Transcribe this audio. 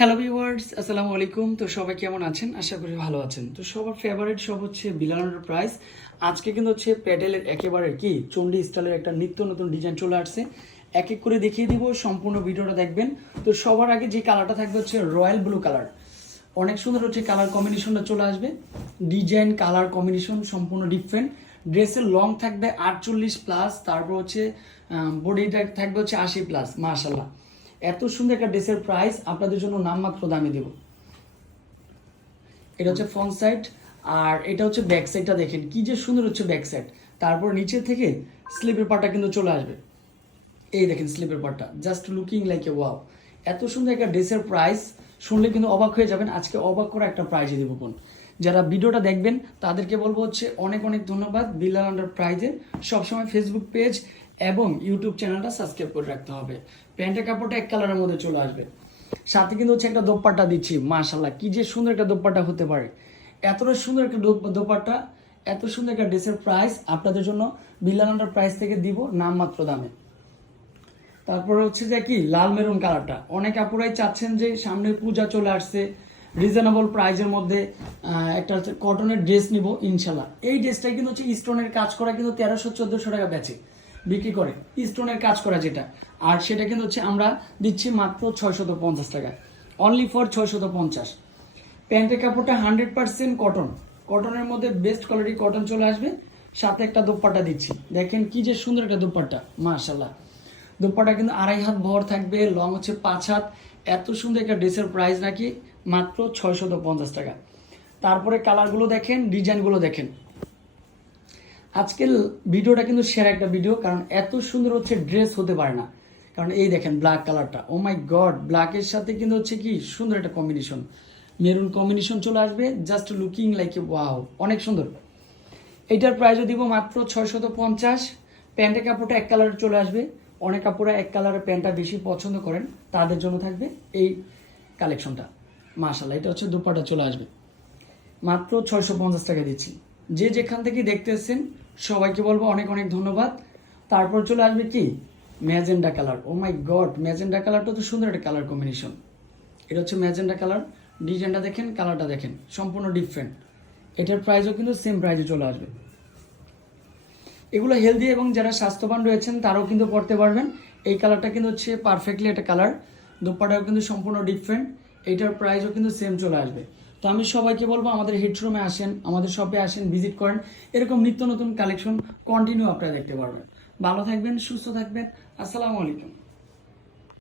Hello viewers আসসালামু আলাইকুম তো সবাই কেমন আছেন? আশা করি ভালো আছেন। তো সবার ফেভারিট সব হচ্ছে বিলানোর প্রাইস আজকে কিন্তু হচ্ছে প্যাডেলের একেবারে কি চন্ডি স্টাইলের একটা নিত্য নতুন ডিজাইন চলে আসছে। এক এক করে দেখিয়ে দিব, সম্পূর্ণ ভিডিওটা দেখবেন। তো সবার আগে যে কালারটা থাকবে হচ্ছে রয়্যাল ব্লু কালার অনেক সুন্দর হচ্ছে কালার কম্বিনেশনটা চলে আসবে। ডিজাইন কালার কম্বিনেশন সম্পূর্ণ ডিফারেন্ট ড্রেসের লং থাকবে আটচল্লিশ প্লাস তারপর হচ্ছে বডিটা থাকবে হচ্ছে আশি প্লাস মাশাল্লাহ এত সুন্দর একটা ড্রেসের প্রাইস আপনাদের জন্য নামমাত্র দামে দেব। এটা হচ্ছে ফ্রন্ট সাইড আর এটা হচ্ছে ব্যাক সাইডটা দেখেন, কি যে সুন্দর হচ্ছে ব্যাক সাইড তারপর নিচে থেকে স্লিপের পার্টটা কিন্তু চলে আসবে। এই দেখেন স্লিপের পার্টটা just looking like a wow এত সুন্দর একটা ড্রেসের প্রাইস শুনলে কিন্তু অবাক হয়ে যাবেন, আজকে অবাক করা একটা প্রাইজে দেবো বোন যারা ভিডিওটা দেখবেন, তাদেরকে বলব হচ্ছে অনেক অনেক ধন্যবাদ বিল্লাল আন্ডার প্রাইজে সবসময় ফেসবুক পেজ এবং ইউটিউব চ্যানেলটা সাবস্ক্রাইব করে রাখতে হবে। প্যান্টের কাপড়টা এক কালারের মধ্যে চলে আসবে। সাথে কিন্তু হচ্ছে একটা দোপাট্টা দিচ্ছি মাশাল্লাহ কি যে সুন্দর একটা দোপাট্টা হতে পারে। এতটা সুন্দর একটা দোপ- দোপাট্টা, এত সুন্দর একটা ড্রেসের প্রাইস আপনাদের জন্য বিল্লাল আন্ডার প্রাইস থেকে দিব নামমাত্র দামে। তারপরে হচ্ছে যে কি, লাল মেরুন কালারটা অনেক আপুরাই চাচ্ছেন যে সামনে পূজা চলে আসছে রিজনেবল প্রাইজের মধ্যে একটা হচ্ছে কটনের ড্রেস নিব ইনশাল্লাহ এই ড্রেসটা কিন্তু হচ্ছে স্টোনের কাজ করা কিন্তু তেরোশো, চোদ্দোশো টাকা বেচে বিক্রি করে স্টোনের কাজ করা যেটা। আর সেটা কিন্তু হচ্ছে আমরা দিচ্ছি মাত্র ছয়শত পঞ্চাশ টাকা। অনলি ফর ছয়শত পঞ্চাশ। প্যান্টের কাপড়টা হান্ড্রেড পার্সেন্ট কটন কটনের মধ্যে বেস্ট কোয়ালিটি কটন চলে আসবে। সাথে একটা দোপাট্টা দিচ্ছি। দেখেন কি যে সুন্দর একটা দোপাট্টা। মাশাল্লাহ দোপাট্টা কিন্তু আড়াই হাত ভর থাকবে লং হচ্ছে পাঁচ হাত। এত সুন্দর একটা ড্রেসের প্রাইস নাকি মাত্র ছয়শত পঞ্চাশ টাকা। তারপরে কালারগুলো দেখেন ডিজাইনগুলো দেখেন। আজকের ভিডিওটা কিন্তু সেরা একটা ভিডিও, কারণ এত সুন্দর হচ্ছে ড্রেস হতে পারে না। কারণ এই দেখেন ব্ল্যাক কালারটা ও মাই গড ব্ল্যাকের সাথে কিন্তু হচ্ছে কি সুন্দর একটা কম্বিনেশন মেরুন কম্বিনেশন চলে আসবে just looking like a wow অনেক সুন্দর। এটার প্রাইসও দিব মাত্র ছয়শত পঞ্চাশ। প্যান্টের কাপড়টা এক কালারে চলে আসবে। অনেক কাপড়রা এক কালারের প্যান্টটা বেশি পছন্দ করেন, তাদের জন্য থাকবে এই কালেকশনটা মাশাল্লাহ এটা হচ্ছে দুপাটা চলে আসবে। মাত্র ছয়শো পঞ্চাশ টাকা দিচ্ছি। যে যেখান থেকে দেখতেছেন সবাইকে বলব অনেক অনেক ধন্যবাদ। তারপর চলে আসবে কি? Magenta colour. O my god magenta কালারটা তো সুন্দর একটা কালার কম্বিনেশন এটা হচ্ছে ম্যাজেন্ডা কালার। ডিজাইনটা দেখেন কালারটা দেখেন, সম্পূর্ণ ডিফারেন্ট এটার প্রাইসও কিন্তু সেম প্রাইসে চলে আসবে। এগুলো হেলদি এবং যারা স্বাস্থ্যবান রয়েছেন, তারাও কিন্তু পড়তে পারবেন। এই কালারটা কিন্তু হচ্ছে পারফেক্টলি একটা কালার দোপাটাও কিন্তু সম্পূর্ণ ডিফারেন্ট এটার প্রাইসও কিন্তু সেম চলে আসবে। তো আমি সবাইকে বলব, আমাদের হেডরুমে আসেন, আমাদের শপে আসেন ভিজিট করেন। এরকম নিত্য নতুন কালেকশন কন্টিনিউ আপনারা দেখতে পারবেন। ভালো থাকবেন, সুস্থ থাকবেন। আসসালামু আলাইকুম।